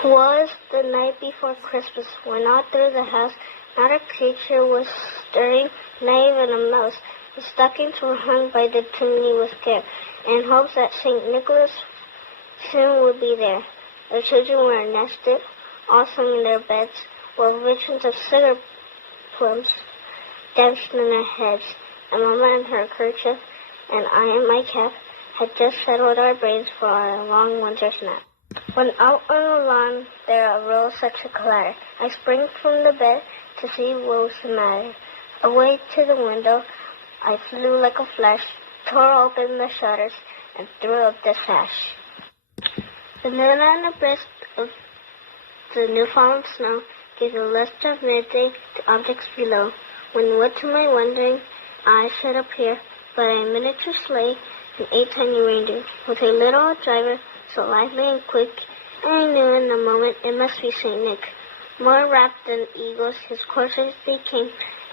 'Twas the night before Christmas, when all through the house not a creature was stirring, not even a mouse. The stockings were hung by the chimney with care, in hopes that St. Nicholas soon would be there. The children were nested, all sung in their beds, while visions of sugar plums danced in their heads, and Mamma in her kerchief, and I in my cap, had just settled our brains for our long winter's nap. When out on the lawn there arose such a clatter, I sprang from the bed to see what was the matter. Away to the window I flew like a flash, tore open the shutters, and threw up the sash. The moon and the brisk of the new-fallen snow gave the luster of midday to objects below, when what to my wondering eyes should appear but a miniature sleigh and 8 tiny reindeer, with a little driver so lively and quick, and I knew in a moment it must be St. Nick. More rapt than eagles his coursers they came,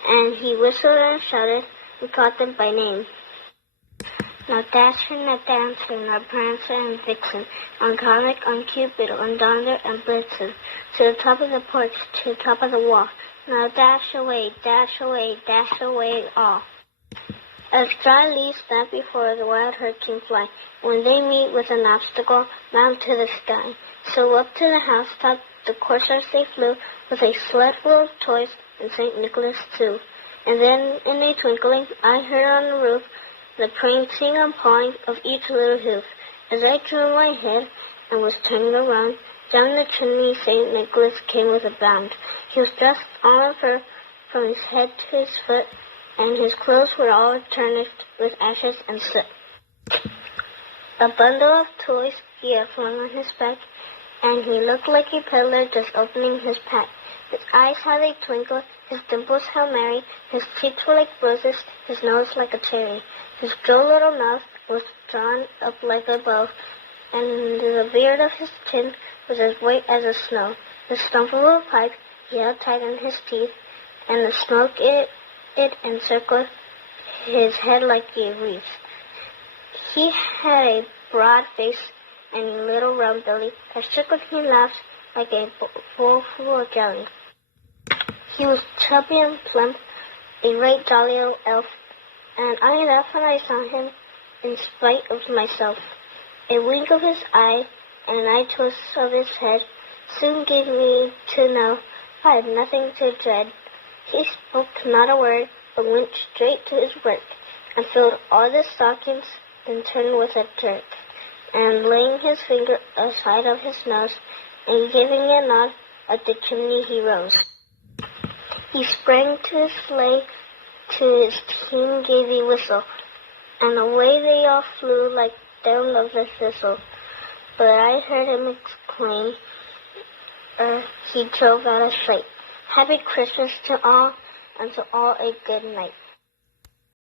and he whistled and shouted and called them by name. Now Dasher, now Dancer, now Prancer and Vixen, on Comet, on Cupid, on Donder and Blitzen, to the top of the porch, to the top of the wall. Now dash away, all. As dry leaves snap before the wild hurricane fly, when they meet with an obstacle, mount to the sky. So up to the housetop the coursers they flew, with a sled full of toys and St. Nicholas too. And then in a twinkling I heard on the roof the prancing and pawing of each little hoof. As I drew my head and was turning around, down the chimney St. Nicholas came with a bound. He was dressed all in fur from his head to his foot, and his clothes were all tarnished with ashes and soot. A bundle of toys he had flung on his back, and he looked like a peddler just opening his pack. His eyes how they twinkled, his dimples how merry, his cheeks were like roses, his nose like a cherry. His droll little mouth was drawn up like a bow, and the beard of his chin was as white as the snow. The stump of a pipe he held tight in his teeth, and the smoke it encircled his head like a wreath. He had a broad face and a little round belly that shook when he laughed like a bowl full of jelly. He was chubby and plump, a right jolly old elf, and I laughed when I saw him in spite of myself. A wink of his eye and an eye twist of his head soon gave me to know I had nothing to dread. He spoke not a word, but went straight to his work, and filled all the stockings, then turned with a jerk, and laying his finger aside of his nose, and giving a nod, up the chimney he rose. He sprang to his sleigh, to his team gave a whistle, and away they all flew like down of the thistle. But I heard him exclaim, he drove out of sight. Happy Christmas to all, and to all a good night.